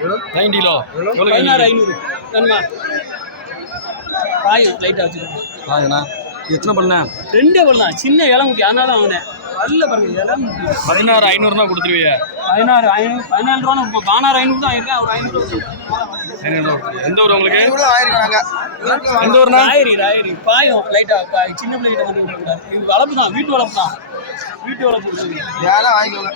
90 kilo. எவ்வளோ? 16,500. வேணுமா? பாய் லைட்டாக வச்சுக்கோங்க. ஆகுண்ணா. எத்தனை பண்ண? 2 பண்ணலாம். சின்ன இளமுட்டி அதனால வாங்கினேன். நல்ல பாருங்க இளமுட்டி. 16,500 கொடுத்துருவியா? 16,500 14 ரூபா இப்போ 16,500 தான் இருக்கேன். ஒரு 500 எந்த ஊர் உங்களுக்கு? எந்த ஊர்னா? ராயரி பாயும் லைட்டாக சின்ன பிள்ளைகிட்ட வந்து விடக்கூடாது. இது வளர்ப்பு தான், வீட்டு வளர்ப்பு தான். வீட்டு வளர்ப்பு யாரும் வாங்கிக்கோங்க.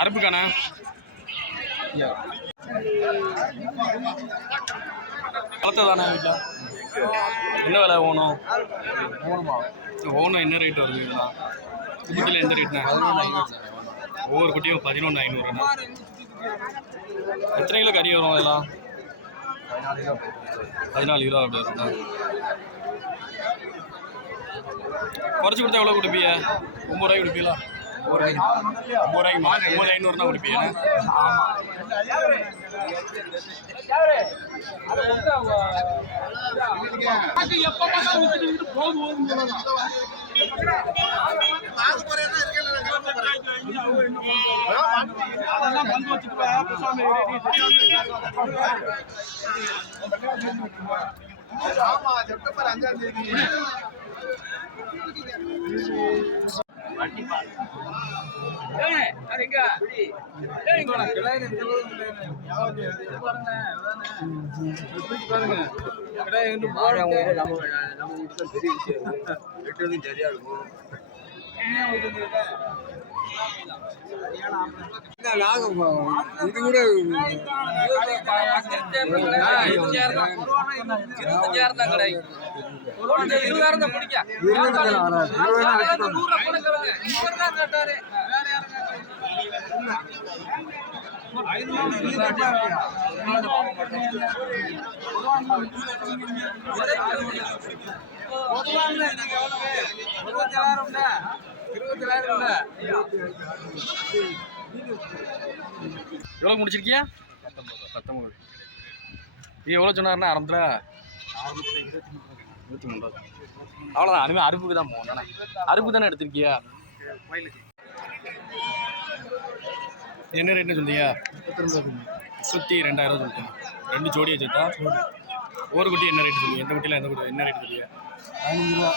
அரப்புக்கானா? வளர்த்ததானே வீட்டில்? என்ன விலை ஓணும்? ஓணும் என்ன ரேட் வருது இதெல்லாம்? குட்டியில் எந்த ரேட்னா? ஒவ்வொரு குட்டியும் 11,500. எத்தனை கிலோ கறி வரும் அதெல்லாம்? 14 கிலோ அப்படி வருதுண்ணா. குறைச்சி கொடுத்தா எவ்வளோ கொடுப்பீங்க? 9 ரூபாய்க்கு கொடுப்பீங்களா? 9 ரூபாய்க்கு 9,500 தான் கொடுப்பீங்க. செப்டம்பர் 5ஆம் தேதி சரியா இருக்கும். இது கூட 25,000 தான் கிடையாது. 20,000 தான் பிடிக்க. எவ்வளோ முடிச்சிருக்கியா? 19. இது எவ்வளோ சொன்னார்னா ஆரம்பத்தில்? 23. அவ்வளோதான். அனுமே அறுப்புக்கு தான் போகணும் தானே? அறுப்பு தானே எடுத்திருக்கியா? என்ன ரேட்னு சொல்லியா? 32,000 சொல்லிட்டேன். 2 ஜோடியை சேர்த்தா ஒரு குட்டி என்ன ரேட் சொல்லுங்க? எந்த குட்டியில் எந்த குட்டி என்ன ரேட் சொல்லியா? 15 ரூபா.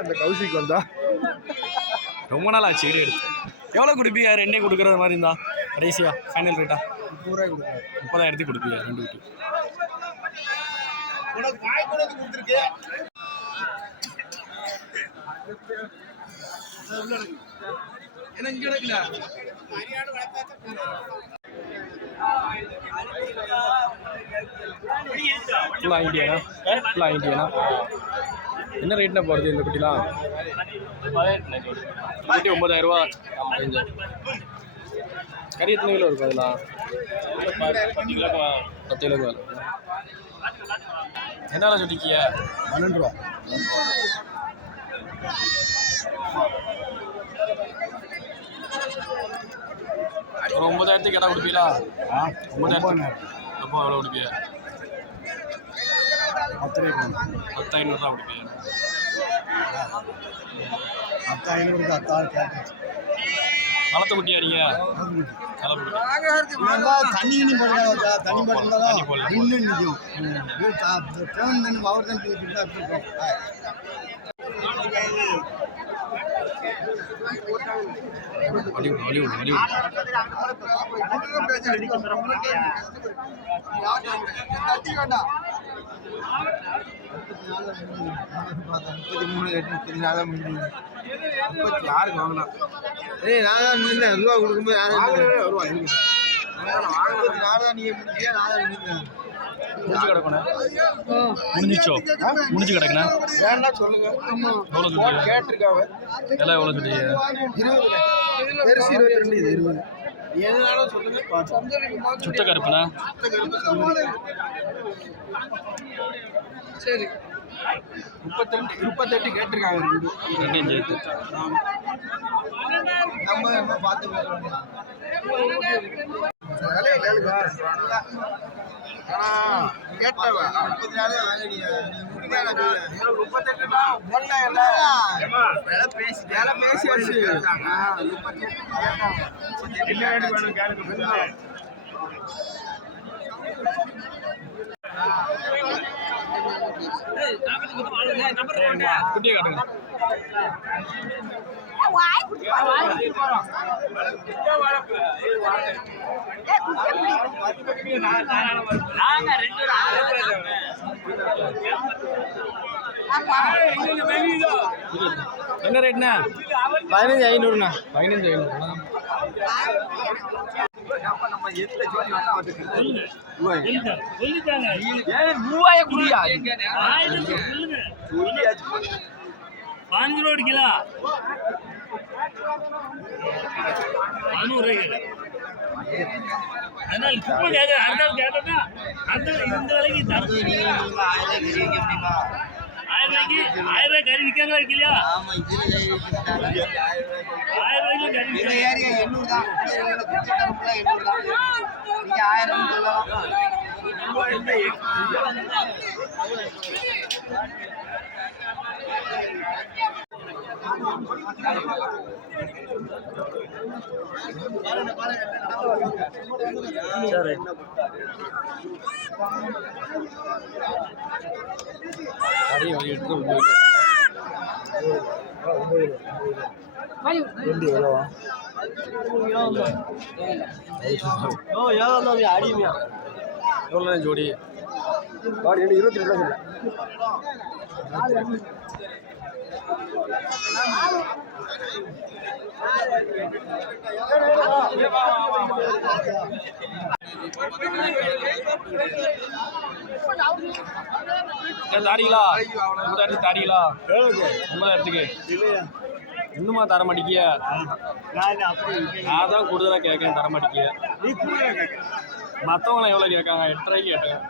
அந்த கௌசிக்கு வந்தா ரொம்ப நாள் ஆச்சு வீடியோ எடுத்து. எவ்வளோ கொடுப்பீங்க? 2 கொடுக்குற மாதிரி இருந்தா கடைசியா ஃபைனல் ரேட்டா? 30 ரூபாய் கொடுக்குறேன். 30,000 கொடுப்பீங்க 2 குட்டி. ஃபுல்லாக இண்டியானா? என்ன ரேட்னா போகிறது இந்த குட்டிலாம்? குட்டி 9,000 ரூபா. கறி எத்தனை கிலோ இருக்கும் அதெல்லாம்? 10 கிலோ வேலை. என்ன சொல்லிக்கிய? 12 ரூபா. ஒரு 9,000 கேட்டால் கொடுப்பீங்களா? 9,000 அப்போ எவ்வளோ கொடுப்பீங்க? 10,500 தான் கொடுப்பீங்க. 10,500 வளர்த்த குட்டியா நீங்கள்? தண்ணி போடுறா. தண்ணி போட்டுதான் நின்று நிற்கும். அவர் தான் யாருக்கு வாங்கலாம்? நான் ரூபா கொடுக்கும்போது யாரும் முடிஞ்சு கிடக்கணும். முடிஞ்சிச்சோ? முடிஞ்சு கிடக்குண்ணா. வேண்டாம் சொல்லுங்க. எவ்வளோ சொல்லுங்க? கேட்டிருக்காங்க. எல்லாம் எவ்வளோ சொல்லுங்க? 20. பெருசு 22. இது 20. எதுனாலும் சொல்லுங்க. சுத்த கருப்புண்ணா. சரி 38 கேட்டிருக்காங்க. ரெண்டையும் சேர்த்து நம்ம பார்த்து குட்டியை காட்டுங்க. என்ன ரேட்ண்ணா? 15,500. 15,500. ₹5 கிலோ 500. அதனால சும்மா கேட்க அடுத்த கேட்டா அந்த இந்த விலைக்கு தரும். 1000 ரூபாய்க்கு கறி விற்காங்க இல்லையா? 1000 ரூபாய்க்கு கறி சரி. அடி வாங்கி எடுத்து எவ்வளோ ஜோடி? 22 ரூபா. தாடிகளா? 9,000 தாடிகளா? 9,000க்கு இன்னுமா தர மாட்டேங்கிய? நான் தான் கூடுதலாக கேட்கேன், தர மாட்டேங்கிய. மற்றவங்களாம் எவ்வளோ கேட்காங்க? 8,500 கேட்டேன்.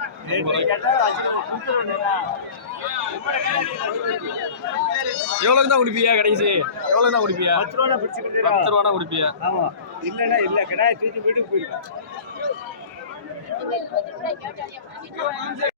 எவ்வளோக்கு தான் குடிப்பியா கடைசி? எவ்வளோ தான் குடிப்பியா? 10 ரூபா குடிப்பியா? ஆமாம், இல்லைன்னா இல்லை, கடாயை தூக்கி வீட்டுக்கு போயிருக்கேன்.